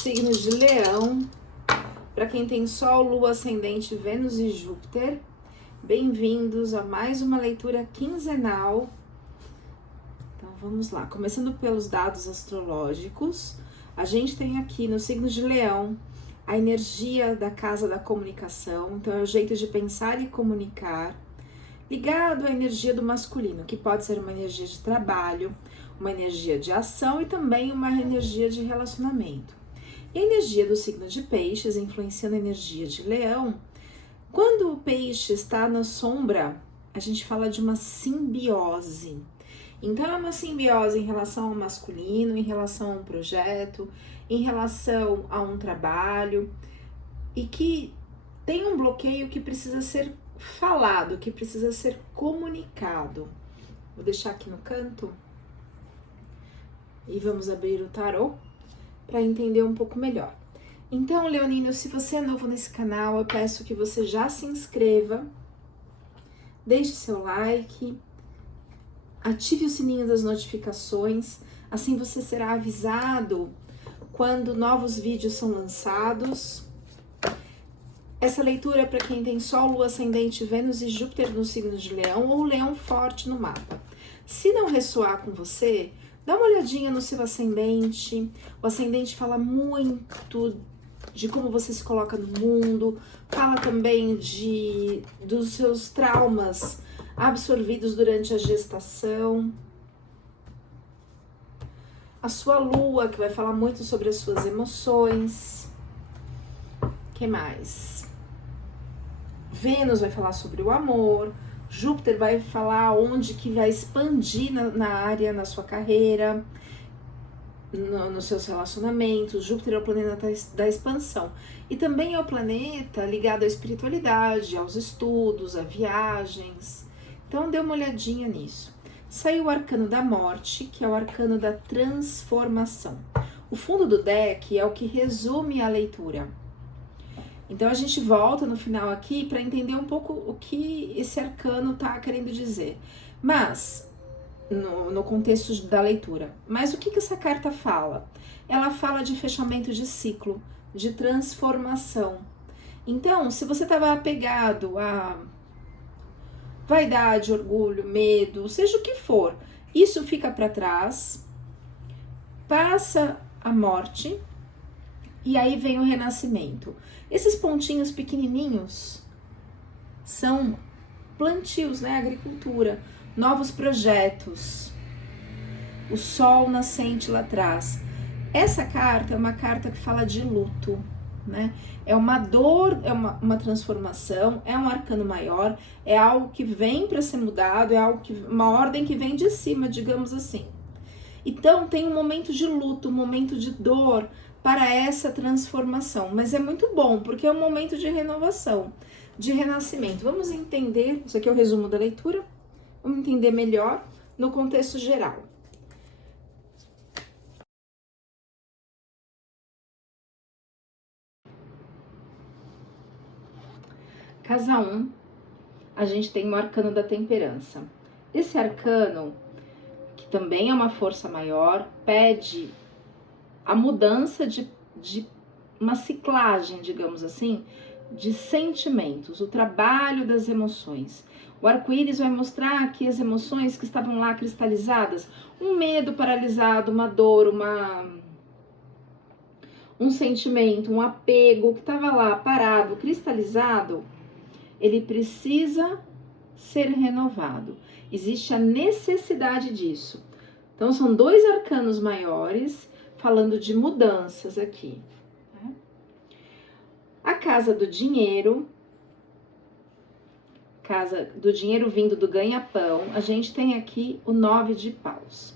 signo de Leão, para quem tem Sol, Lua, Ascendente, Vênus e Júpiter. Bem-vindos a mais uma leitura quinzenal. Então vamos lá, começando pelos dados astrológicos. A gente tem aqui no signo de Leão a energia da casa da comunicação, então é o jeito de pensar e comunicar, ligado à energia do masculino, que pode ser uma energia de trabalho, uma energia de ação e também uma energia de relacionamento. E a energia do signo de Peixes, influenciando a energia de Leão, quando o peixe está na sombra, a gente fala de uma simbiose. Então é uma simbiose em relação ao masculino, em relação a um projeto, em relação a um trabalho, e que tem um bloqueio que precisa ser falado, que precisa ser comunicado. Vou deixar aqui no canto e vamos abrir o tarô para entender um pouco melhor. Então, leonino, se você é novo nesse canal, eu peço que você já se inscreva, deixe seu like, ative o sininho das notificações, assim você será avisado quando novos vídeos são lançados. Essa leitura é para quem tem Sol, Lua, Ascendente, Vênus e Júpiter no signo de Leão ou Leão forte no mapa. Se não ressoar com você, dá uma olhadinha no seu ascendente. O ascendente fala muito de como você se coloca no mundo, fala também dos seus traumas absorvidos durante a gestação. A sua lua, que vai falar muito sobre as suas emoções. Que mais? Vênus vai falar sobre o amor. Júpiter vai falar onde que vai expandir na área, na sua carreira, nos seus relacionamentos. Júpiter é o planeta da expansão. E também é o planeta ligado à espiritualidade, aos estudos, a viagens. Então dê uma olhadinha nisso. Saiu o arcano da morte, que é o arcano da transformação. O fundo do deck é o que resume a leitura. Então a gente volta no final aqui para entender um pouco o que esse arcano está querendo dizer. Mas, no contexto da leitura. Mas o que essa carta fala? Ela fala de fechamento de ciclo, de transformação. Então, se você estava apegado a vaidade, orgulho, medo, seja o que for, isso fica para trás, passa a morte e aí vem o renascimento. Esses pontinhos pequenininhos são plantios, né? Agricultura, novos projetos, o sol nascente lá atrás. Essa carta é uma carta que fala de luto, né? É uma dor, é uma transformação, é um arcano maior, é algo que vem para ser mudado, é algo uma ordem que vem de cima, digamos assim. Então tem um momento de luto, um momento de dor para essa transformação, mas é muito bom, porque é um momento de renovação, de renascimento. Vamos entender, isso aqui é o resumo da leitura, vamos entender melhor no contexto geral. Casa 1, a gente tem o arcano da temperança. Esse arcano, que também é uma força maior, pede a mudança de uma ciclagem, digamos assim, de sentimentos, o trabalho das emoções. O arco-íris vai mostrar que as emoções que estavam lá cristalizadas, um medo paralisado, uma dor, um sentimento, um apego que estava lá parado, cristalizado, ele precisa ser renovado. Existe a necessidade disso. Então são dois arcanos maiores falando de mudanças aqui. A casa do dinheiro vindo do ganha-pão, a gente tem aqui o 9 de paus.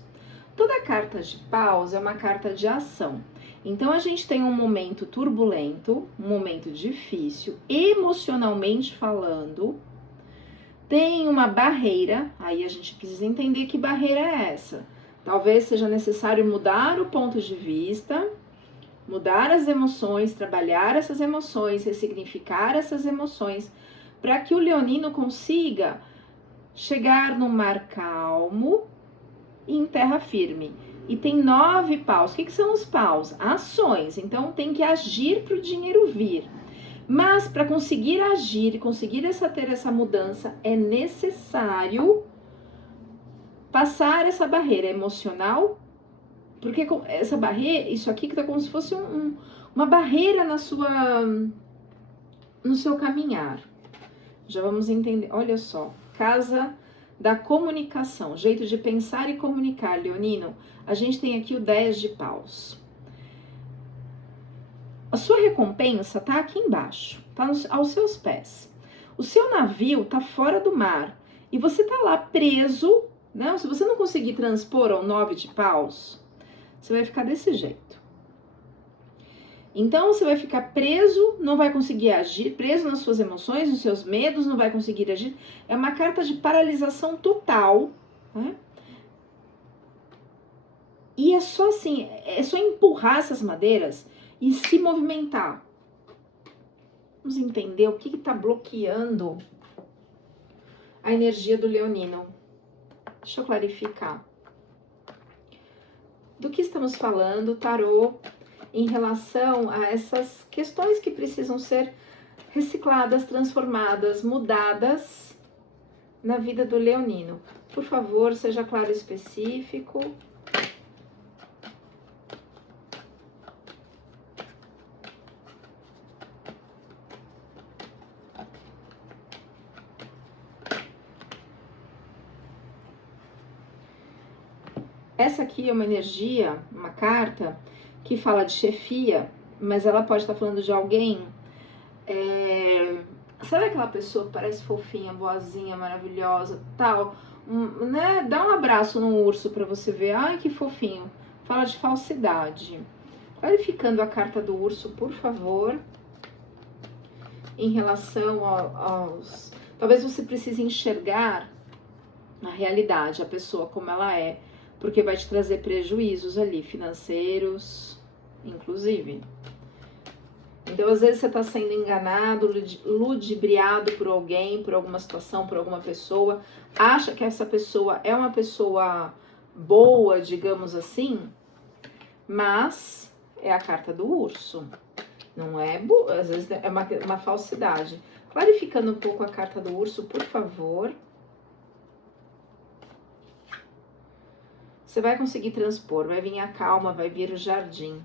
Toda carta de paus é uma carta de ação. Então a gente tem um momento turbulento, um momento difícil, emocionalmente falando. Tem uma barreira, aí a gente precisa entender que barreira é essa. Talvez seja necessário mudar o ponto de vista, mudar as emoções, trabalhar essas emoções, ressignificar essas emoções, para que o leonino consiga chegar num mar calmo e em terra firme. e tem 9 paus. O que são os paus? Ações. Então tem que agir para o dinheiro vir. Mas para conseguir agir e conseguir ter essa mudança, é necessário passar essa barreira emocional, porque essa barreira, isso aqui que tá como se fosse uma barreira no seu caminhar. Já vamos entender. Olha só, casa da comunicação, jeito de pensar e comunicar, leonino. A gente tem aqui o 10 de paus. A sua recompensa tá aqui embaixo, tá aos seus pés. O seu navio tá fora do mar e você tá lá preso, né? Se você não conseguir transpor ao 9 de paus, você vai ficar desse jeito. Então, você vai ficar preso, não vai conseguir agir, preso nas suas emoções, nos seus medos, não vai conseguir agir. É uma carta de paralisação total, né? E é só assim, é só empurrar essas madeiras e se movimentar. Vamos entender o que está bloqueando a energia do leonino. Deixa eu clarificar. Do que estamos falando, tarô, em relação a essas questões que precisam ser recicladas, transformadas, mudadas na vida do leonino. Por favor, seja claro e específico. Essa aqui é uma energia, uma carta que fala de chefia, mas ela pode estar falando de alguém. Sabe aquela pessoa que parece fofinha, boazinha, maravilhosa, tal? Né? Dá um abraço num urso para você ver. Ai, que fofinho. Fala de falsidade. Clarificando a carta do urso, por favor. Em relação aos... Talvez você precise enxergar a realidade, a pessoa como ela é. Porque vai te trazer prejuízos ali, financeiros, inclusive. Então, às vezes, você está sendo enganado, ludibriado por alguém, por alguma situação, por alguma pessoa. Acha que essa pessoa é uma pessoa boa, digamos assim, mas é a carta do urso. Não é boa, às vezes é uma falsidade. Clarificando um pouco a carta do urso, por favor. Você vai conseguir transpor, vai vir a calma, vai vir o jardim.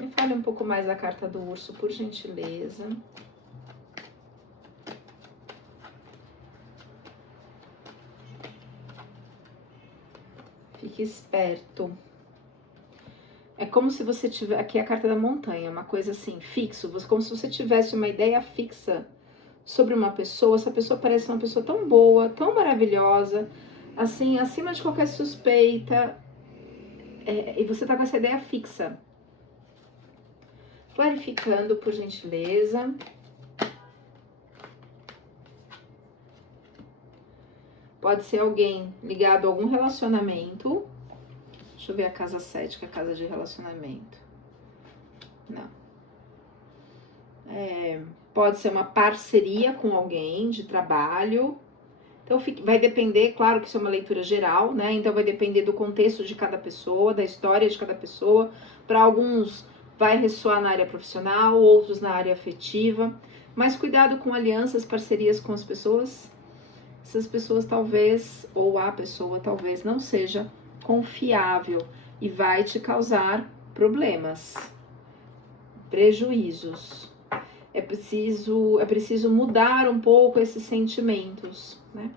Me fale um pouco mais da carta do urso, por gentileza. Fique esperto. É como se você tivesse... Aqui é a carta da montanha, uma coisa assim, fixo. Como se você tivesse uma ideia fixa sobre uma pessoa. Essa pessoa parece uma pessoa tão boa, tão maravilhosa, assim, acima de qualquer suspeita. E você tá com essa ideia fixa. Clarificando, por gentileza. Pode ser alguém ligado a algum relacionamento. Deixa eu ver a casa 7, que é a casa de relacionamento. Não. Pode ser uma parceria com alguém de trabalho. Então, vai depender, claro que isso é uma leitura geral, né? Então, vai depender do contexto de cada pessoa, da história de cada pessoa. Para alguns, vai ressoar na área profissional, outros na área afetiva. Mas cuidado com alianças, parcerias com as pessoas. Essas pessoas talvez, ou a pessoa talvez não seja confiável e vai te causar problemas, prejuízos. É preciso mudar um pouco esses sentimentos, né?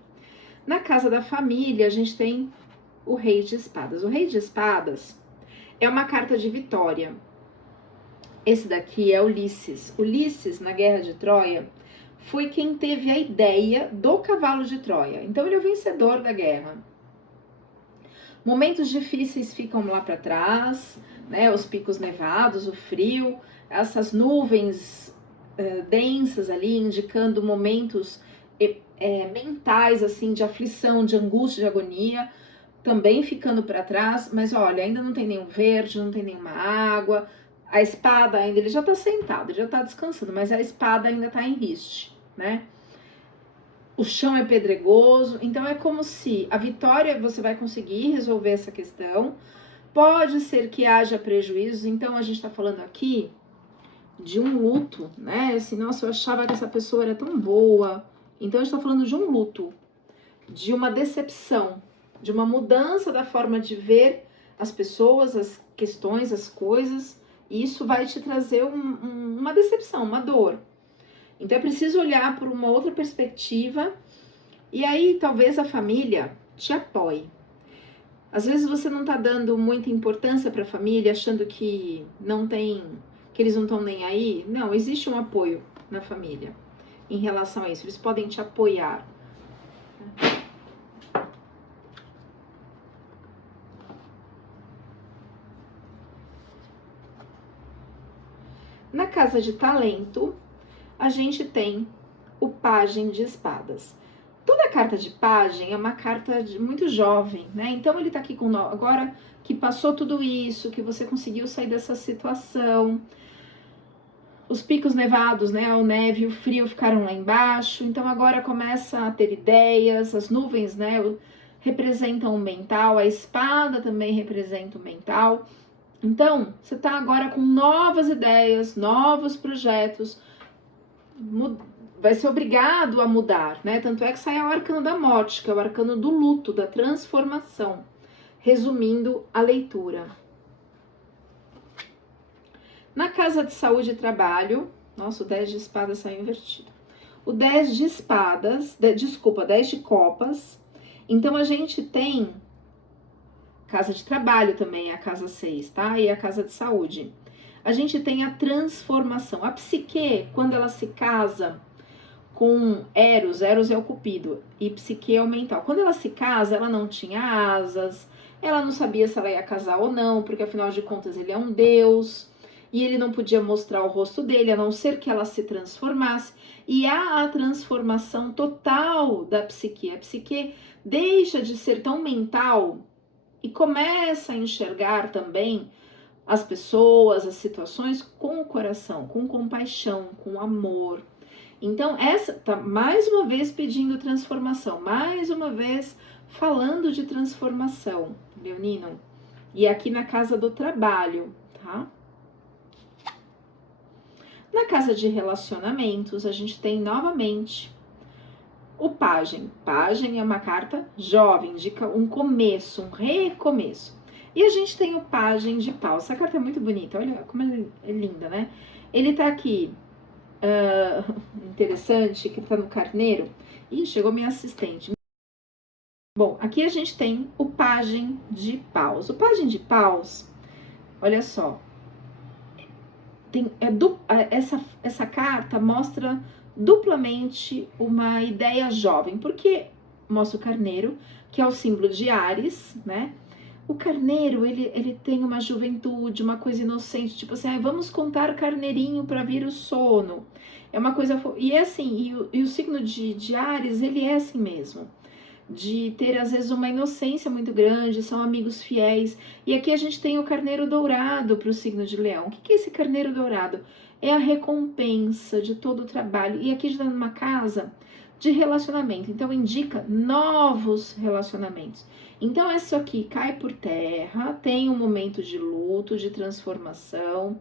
Na casa da família, a gente tem o Rei de Espadas. O Rei de Espadas é uma carta de vitória. Esse daqui é Ulisses. Ulisses, na Guerra de Troia, foi quem teve a ideia do cavalo de Troia. Então, ele é o vencedor da guerra. Momentos difíceis ficam lá para trás, né? Os picos nevados, o frio, essas nuvens densas ali, indicando momentos mentais, assim, de aflição, de angústia, de agonia, também ficando para trás. Mas olha, ainda não tem nenhum verde, não tem nenhuma água. A espada ainda, ele já tá sentado, ele já tá descansando, mas a espada ainda tá em riste, né? O chão é pedregoso, então é como se a vitória, você vai conseguir resolver essa questão, Pode ser que haja prejuízos, então a gente está falando aqui de um luto, né? Assim, nossa, eu achava que essa pessoa era tão boa. Então a gente está falando de um luto, de uma decepção, de uma mudança da forma de ver as pessoas, as questões, as coisas. E isso vai te trazer uma decepção, uma dor. Então é preciso olhar por uma outra perspectiva. E aí talvez a família te apoie. Às vezes você não tá dando muita importância para a família, achando que não tem, que eles não estão nem aí. Não, existe um apoio na família em relação a isso. Eles podem te apoiar. Na casa de talento, a gente tem o pajem de espadas. Toda carta de pajem é uma carta muito jovem, né? Então ele tá aqui com agora que passou tudo isso, que você conseguiu sair dessa situação. Os picos nevados, né? A neve e o frio ficaram lá embaixo. Então agora começa a ter ideias, as nuvens, né? Representam o mental, a espada também representa o mental. Então, você tá agora com novas ideias, novos projetos, vai ser obrigado a mudar, né? Tanto é que sai o arcano da morte, que é o arcano do luto, da transformação. Resumindo a leitura. Na casa de saúde e trabalho, nossa, o 10 de espadas saiu invertido. O 10 de espadas, 10 de copas. Então a gente tem casa de trabalho também, a casa 6, tá? E a casa de saúde. A gente tem a transformação. A psique, quando ela se casa com Eros é o cupido, e Psique é o mental. Quando ela se casa, ela não tinha asas, ela não sabia se ela ia casar ou não, porque afinal de contas ele é um deus, e ele não podia mostrar o rosto dele, a não ser que ela se transformasse. E há a transformação total da psique. A psique deixa de ser tão mental e começa a enxergar também as pessoas, as situações com o coração, com compaixão, com amor. Então, essa tá mais uma vez pedindo transformação, mais uma vez falando de transformação, Leonino. E aqui na casa do trabalho, tá? Na casa de relacionamentos, a gente tem novamente o pajem. Pajem é uma carta jovem, indica um começo, um recomeço. E a gente tem o pajem de paus. Essa carta é muito bonita, olha como é linda, né? Ele tá aqui. Interessante, que tá no carneiro. Ih, chegou minha assistente. Bom, aqui a gente tem o pajem de paus. O pajem de paus, olha só, essa carta mostra duplamente uma ideia jovem, porque mostra o carneiro, que é o símbolo de Áries, né? O carneiro, ele tem uma juventude, uma coisa inocente, tipo assim, vamos contar carneirinho para vir o sono. É uma coisa... E é assim, e o signo de Áries, ele é assim mesmo. De ter, às vezes, uma inocência muito grande, são amigos fiéis. E aqui a gente tem o carneiro dourado para o signo de Leão. O que é esse carneiro dourado? É a recompensa de todo o trabalho. E aqui a gente está numa casa de relacionamento. Então, indica novos relacionamentos. Então, isso aqui cai por terra, tem um momento de luto, de transformação,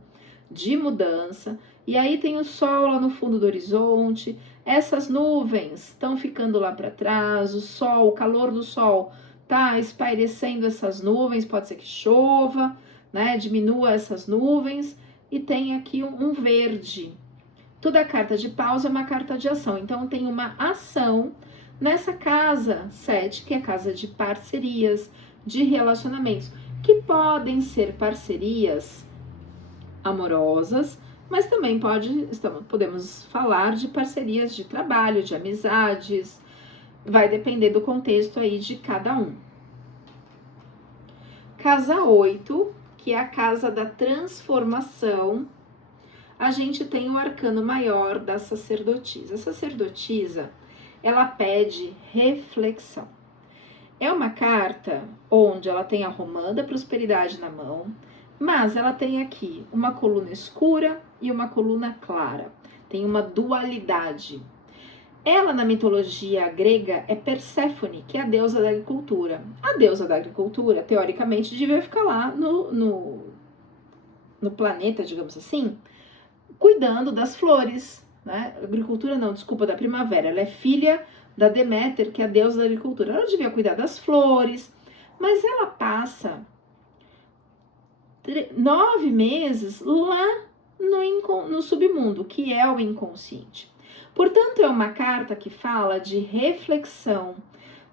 de mudança. E aí tem o sol lá no fundo do horizonte. Essas nuvens estão ficando lá para trás. O sol, o calor do sol tá espairecendo essas nuvens. Pode ser que chova, né? Diminua essas nuvens. E tem aqui um verde. Toda carta de paus é uma carta de ação. Então, tem uma ação nessa casa 7, que é a casa de parcerias, de relacionamentos, que podem ser parcerias amorosas, mas também podemos falar de parcerias de trabalho, de amizades, vai depender do contexto aí de cada um. Casa 8, que é a casa da transformação, a gente tem o arcano maior da sacerdotisa. A sacerdotisa, ela pede reflexão. É uma carta onde ela tem a romã da prosperidade na mão, mas ela tem aqui uma coluna escura e uma coluna clara. Tem uma dualidade. Ela, na mitologia grega, é Perséfone, que é a deusa da agricultura. A deusa da agricultura, teoricamente, devia ficar lá no planeta, digamos assim, cuidando das flores, né? Agricultura não, desculpa, da primavera. Ela é filha da Deméter, que é a deusa da agricultura. Ela devia cuidar das flores, mas ela passa 9 meses lá no submundo, que é o inconsciente. Portanto, é uma carta que fala de reflexão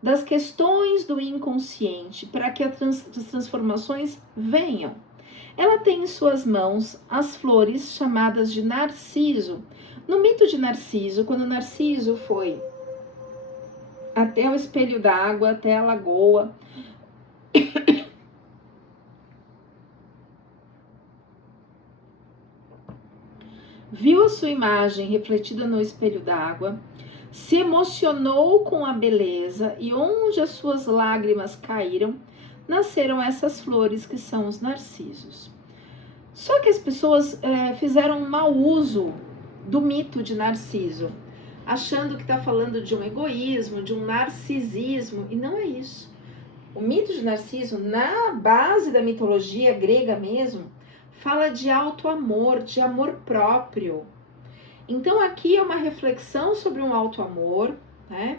das questões do inconsciente para que as transformações venham. Ela tem em suas mãos as flores chamadas de Narciso. No mito de Narciso, quando Narciso foi até o espelho d'água, até a lagoa, viu a sua imagem refletida no espelho d'água, se emocionou com a beleza e onde as suas lágrimas caíram, nasceram essas flores que são os narcisos. Só que as pessoas fizeram um mau uso do mito de Narciso, achando que está falando de um egoísmo, de um narcisismo, e não é isso. O mito de Narciso, na base da mitologia grega mesmo, fala de auto-amor, de amor próprio. Então aqui é uma reflexão sobre um auto-amor, né?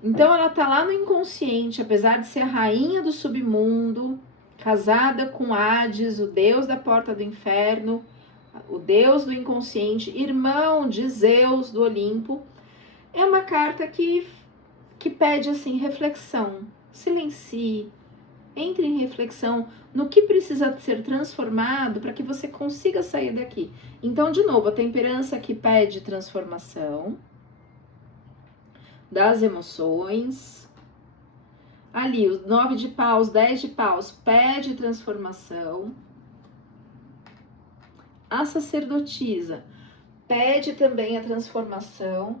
Então ela tá lá no inconsciente, apesar de ser a rainha do submundo, casada com Hades, o deus da porta do inferno, o deus do inconsciente, irmão de Zeus do Olimpo. É uma carta que pede assim reflexão, silencie, entre em reflexão no que precisa ser transformado para que você consiga sair daqui. Então, de novo, a temperança que pede transformação das emoções. Ali, os 9 de paus, 10 de paus, pede transformação. A sacerdotisa pede também a transformação.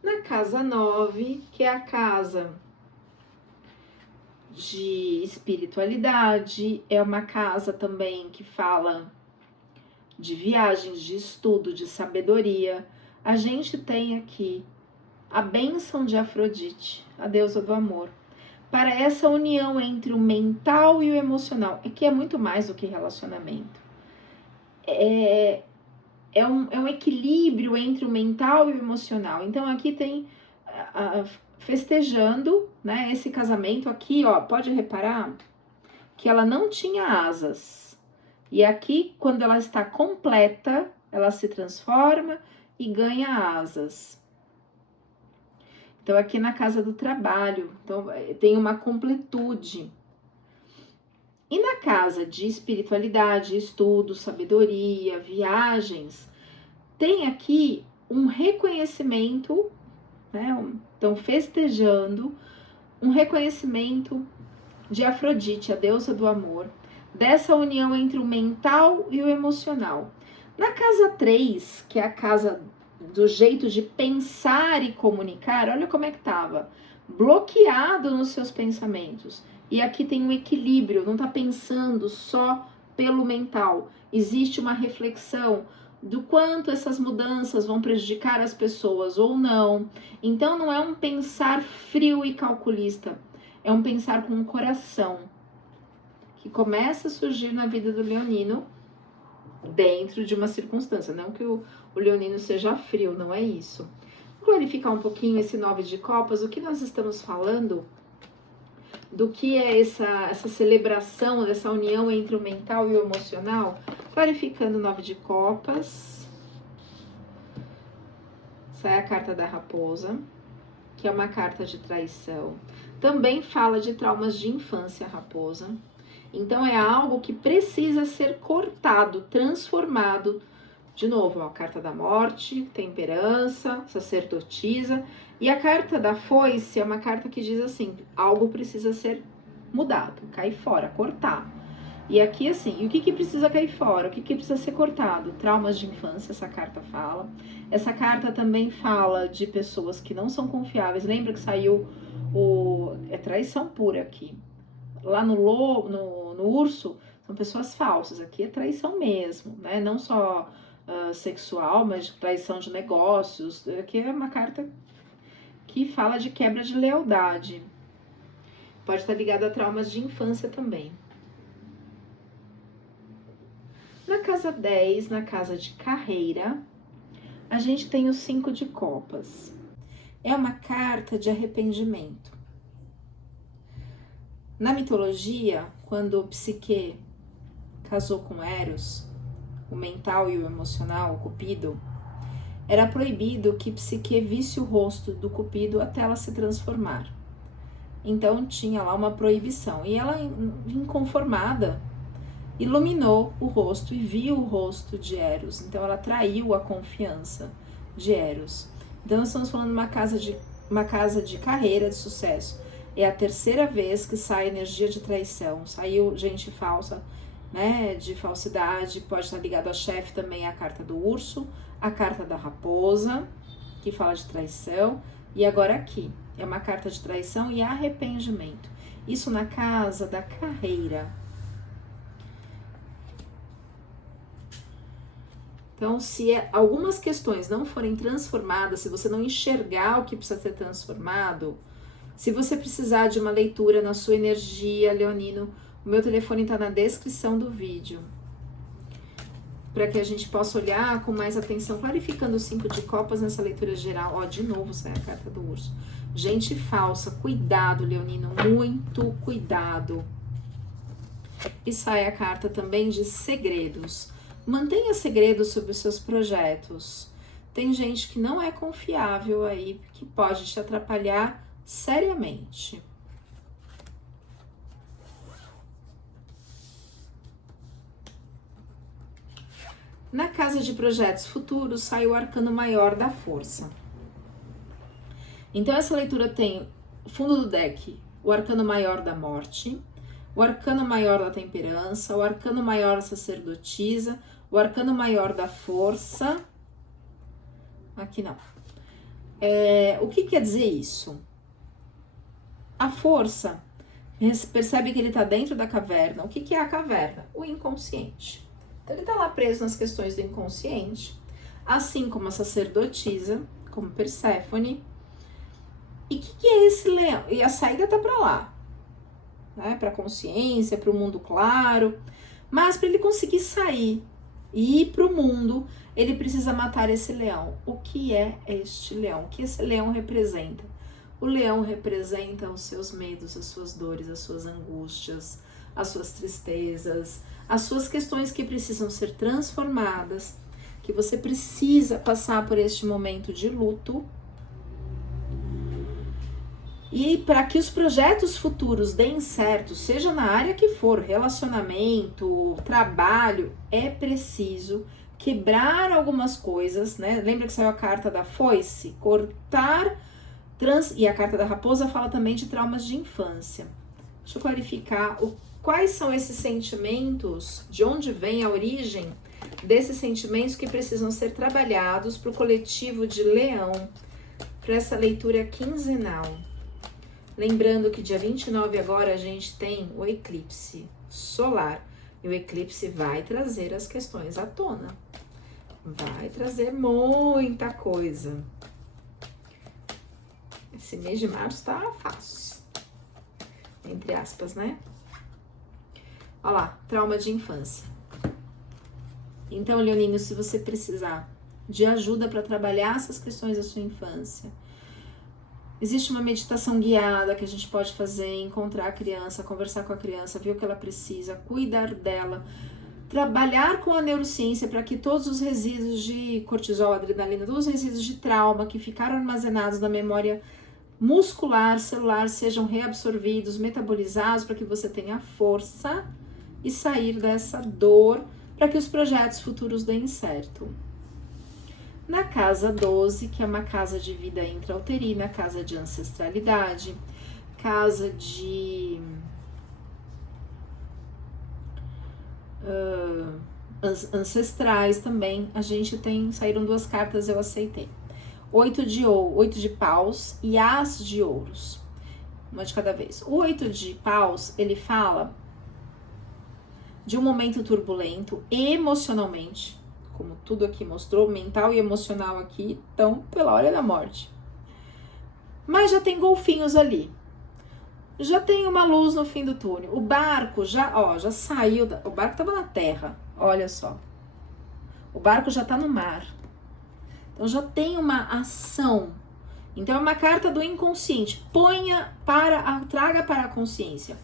Na casa 9, que é a casa de espiritualidade, é uma casa também que fala de viagens, de estudo, de sabedoria. A gente tem aqui a bênção de Afrodite, a deusa do amor, para essa união entre o mental e o emocional, que é muito mais do que relacionamento. É um equilíbrio entre o mental e o emocional. Então aqui tem festejando, né, esse casamento aqui, ó, pode reparar que ela não tinha asas. E aqui, quando ela está completa, ela se transforma e ganha asas. Então, aqui na casa do trabalho, então, tem uma completude. E na casa de espiritualidade, estudo, sabedoria, viagens, tem aqui um reconhecimento, né? Então, festejando um reconhecimento de Afrodite, a deusa do amor, dessa união entre o mental e o emocional. Na casa 3, que é a casa do jeito de pensar e comunicar, olha como é que estava, bloqueado nos seus pensamentos. E aqui tem um equilíbrio, não está pensando só pelo mental. Existe uma reflexão do quanto essas mudanças vão prejudicar as pessoas ou não. Então não é um pensar frio e calculista, é um pensar com o coração, que começa a surgir na vida do leonino dentro de uma circunstância. Não que o leonino seja frio, não é isso. Vou clarificar um pouquinho esse 9 de copas, o que nós estamos falando, do que é essa celebração, dessa união entre o mental e o emocional. Clarificando o 9 de copas, sai a carta da raposa, que é uma carta de traição. Também fala de traumas de infância, a raposa. Então, é algo que precisa ser cortado, transformado. De novo, a carta da morte, temperança, sacerdotisa. E a carta da foice é uma carta que diz assim, algo precisa ser mudado, cair fora, cortar. E aqui assim, e o que precisa cair fora? O que precisa ser cortado? Traumas de infância, essa carta fala. Essa carta também fala de pessoas que não são confiáveis. Lembra que saiu é traição pura aqui. Lá no urso, são pessoas falsas. Aqui é traição mesmo, né? Não só sexual, mas de traição de negócios. Aqui é uma carta que fala de quebra de lealdade. Pode estar ligado a traumas de infância também. Na casa 10, na casa de carreira, a gente tem o 5 de copas. É uma carta de arrependimento. Na mitologia, quando Psique casou com Eros, o mental e o emocional, o Cupido, era proibido que Psique visse o rosto do Cupido até ela se transformar. Então tinha lá uma proibição. E ela, inconformada, iluminou o rosto e viu o rosto de Eros. Então ela traiu a confiança de Eros. Então nós estamos falando de uma casa de carreira, de sucesso. É a terceira vez que sai energia de traição. Saiu gente falsa, né, de falsidade, pode estar ligado a chefe também, a carta do urso, a carta da raposa, que fala de traição, e agora aqui, é uma carta de traição e arrependimento. Isso na casa da carreira. Então, se algumas questões não forem transformadas, se você não enxergar o que precisa ser transformado, se você precisar de uma leitura na sua energia, Leonino, o meu telefone está na descrição do vídeo, para que a gente possa olhar com mais atenção, clarificando o 5 de copas nessa leitura geral. Ó, de novo sai a carta do urso. Gente falsa, cuidado, Leonino, muito cuidado. E sai a carta também de segredos. Mantenha segredos sobre os seus projetos. Tem gente que não é confiável aí, que pode te atrapalhar seriamente. Na casa de projetos futuros, sai o arcano maior da força. Então, essa leitura tem o fundo do deck, o arcano maior da morte, o arcano maior da temperança, o arcano maior da sacerdotisa, o arcano maior da força. Aqui não. O que quer dizer isso? A força, percebe que ele está dentro da caverna. O que é a caverna? O inconsciente. Então, ele está lá preso nas questões do inconsciente, assim como a sacerdotisa, como Perséfone. E o que é esse leão? E a saída está para lá, né? Para a consciência, para o mundo claro. Mas para ele conseguir sair e ir para o mundo, ele precisa matar esse leão. O que é este leão? O que esse leão representa? O leão representa os seus medos, as suas dores, as suas angústias, as suas tristezas, as suas questões que precisam ser transformadas, que você precisa passar por este momento de luto. E para que os projetos futuros deem certo, seja na área que for, relacionamento, trabalho, é preciso quebrar algumas coisas, né? Lembra que saiu a carta da foice? Cortar, e a carta da raposa fala também de traumas de infância. Deixa eu clarificar quais são esses sentimentos, de onde vem a origem desses sentimentos que precisam ser trabalhados para o coletivo de Leão, para essa leitura quinzenal. Lembrando que dia 29 agora a gente tem o eclipse solar. E o eclipse vai trazer as questões à tona. Vai trazer muita coisa. Esse mês de março tá fácil. Entre aspas, né? Olha lá, trauma de infância. Então, Leonino, se você precisar de ajuda para trabalhar essas questões da sua infância, existe uma meditação guiada que a gente pode fazer, encontrar a criança, conversar com a criança, ver o que ela precisa, cuidar dela, trabalhar com a neurociência para que todos os resíduos de cortisol, adrenalina, todos os resíduos de trauma que ficaram armazenados na memória muscular, celular, sejam reabsorvidos, metabolizados, para que você tenha força e sair dessa dor, para que os projetos futuros deem certo. Na casa 12, que é uma casa de vida intrauterina, casa de ancestralidade, casa de ancestrais também, a gente tem, saíram duas cartas, eu aceitei. 8 de paus e as de ouros, uma de cada vez. O 8 de paus, ele fala de um momento turbulento emocionalmente, como tudo aqui mostrou, mental e emocional aqui, estão pela hora da morte. Mas já tem golfinhos ali. Já tem uma luz no fim do túnel. O barco já saiu. O barco estava na terra, olha só. O barco já está no mar. Então já tem uma ação. Então é uma carta do inconsciente. Traga para a consciência.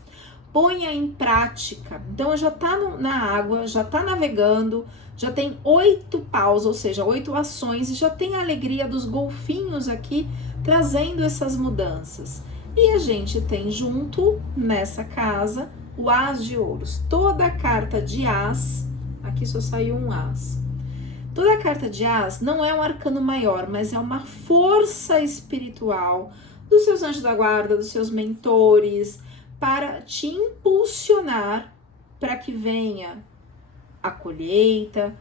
Ponha em prática. Então já está na água, já está navegando, já tem 8 paus, ou seja, 8 ações, e já tem a alegria dos golfinhos aqui trazendo essas mudanças. E a gente tem junto, nessa casa, o As de Ouros. Toda a carta de As, aqui só saiu um As. Toda a carta de As não é um arcano maior, mas é uma força espiritual dos seus anjos da guarda, dos seus mentores, para te impulsionar para que venha a colheita,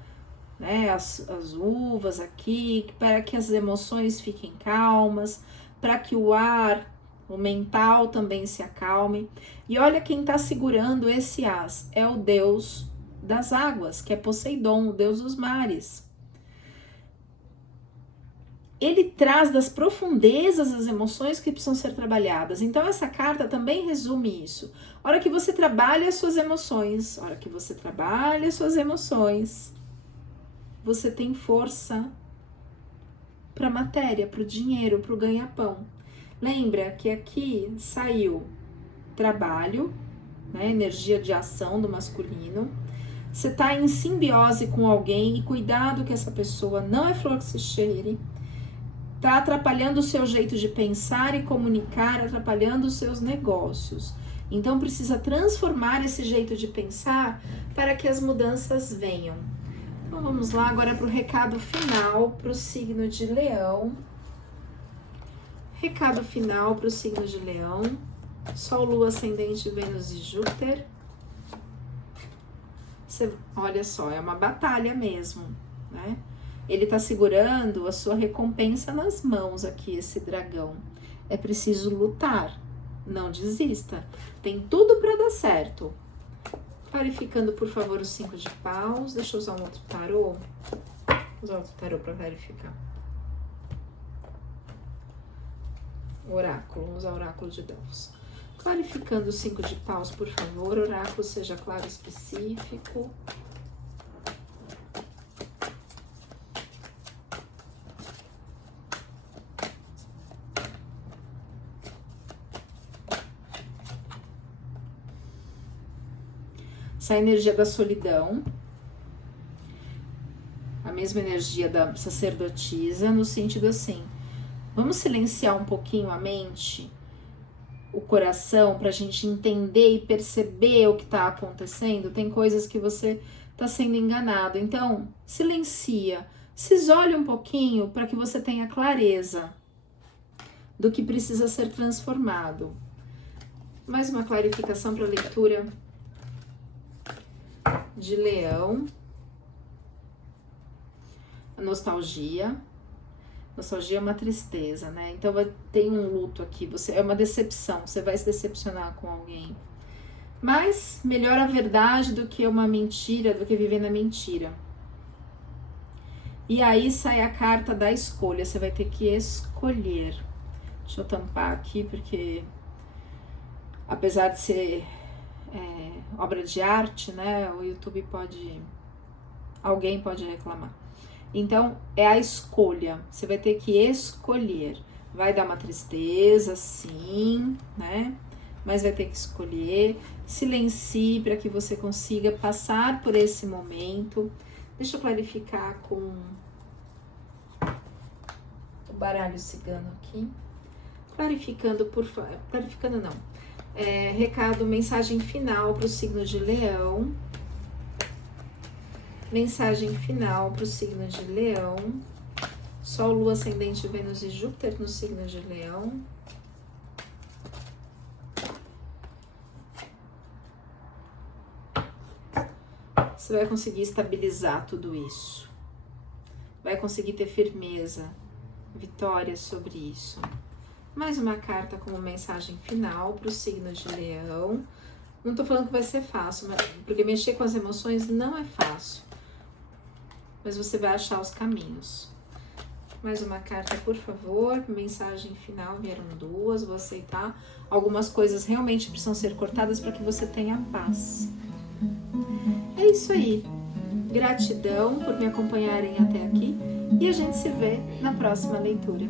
né, as uvas aqui, para que as emoções fiquem calmas, para que o ar, o mental também se acalme. E olha quem está segurando esse As, é o deus das águas, que é Poseidon, o deus dos mares. Ele traz das profundezas as emoções que precisam ser trabalhadas. Então essa carta também resume isso. A hora que você trabalha as suas emoções, você tem força para a matéria, para o dinheiro, para o ganha-pão. Lembra que aqui saiu trabalho, né, energia de ação do masculino. Você está em simbiose com alguém e cuidado que essa pessoa não é flor que se cheire. Está atrapalhando o seu jeito de pensar e comunicar, atrapalhando os seus negócios. Então precisa transformar esse jeito de pensar para que as mudanças venham. Então vamos lá agora para o recado final para o signo de Leão. Recado final para o signo de Leão. Sol, Lua, Ascendente, Vênus e Júpiter. Olha só, é uma batalha mesmo, né? Ele tá segurando a sua recompensa nas mãos aqui, esse dragão. É preciso lutar, não desista. Tem tudo para dar certo. Clarificando, por favor, os 5 de paus. Deixa eu usar um outro tarô. Vou usar outro tarô para clarificar. Oráculo, vamos usar o oráculo de Delfos. Clarificando os 5 de paus, por favor. Oráculo, seja claro e específico. Essa energia da solidão, a mesma energia da sacerdotisa, no sentido assim, vamos silenciar um pouquinho a mente, o coração, para a gente entender e perceber o que está acontecendo. Tem coisas que você está sendo enganado, então silencia, se isole um pouquinho para que você tenha clareza do que precisa ser transformado. Mais uma clarificação para a leitura de Leão. A nostalgia. Nostalgia é uma tristeza, né? Então tem um luto aqui, é uma decepção, você vai se decepcionar com alguém. Mas melhor a verdade do que uma mentira, do que viver na mentira. E aí sai a carta da escolha, você vai ter que escolher. Deixa eu tampar aqui, porque apesar de ser obra de arte, né? O YouTube alguém pode reclamar. Então, é a escolha. Você vai ter que escolher. Vai dar uma tristeza, sim, né? Mas vai ter que escolher. Silencie para que você consiga passar por esse momento. Deixa eu clarificar com o baralho cigano aqui. Clarificando, clarificando não. Recado, mensagem final para o signo de Leão. Mensagem final para o signo de Leão. Sol, Lua, Ascendente, Vênus e Júpiter no signo de Leão. Você vai conseguir estabilizar tudo isso. Vai conseguir ter firmeza, vitória sobre isso. Mais uma carta como mensagem final para o signo de Leão. Não tô falando que vai ser fácil, porque mexer com as emoções não é fácil. mas você vai achar os caminhos. Mais uma carta, por favor. Mensagem final, vieram 2, vou aceitar. Algumas coisas realmente precisam ser cortadas para que você tenha paz. É isso aí. Gratidão por me acompanharem até aqui e a gente se vê na próxima leitura.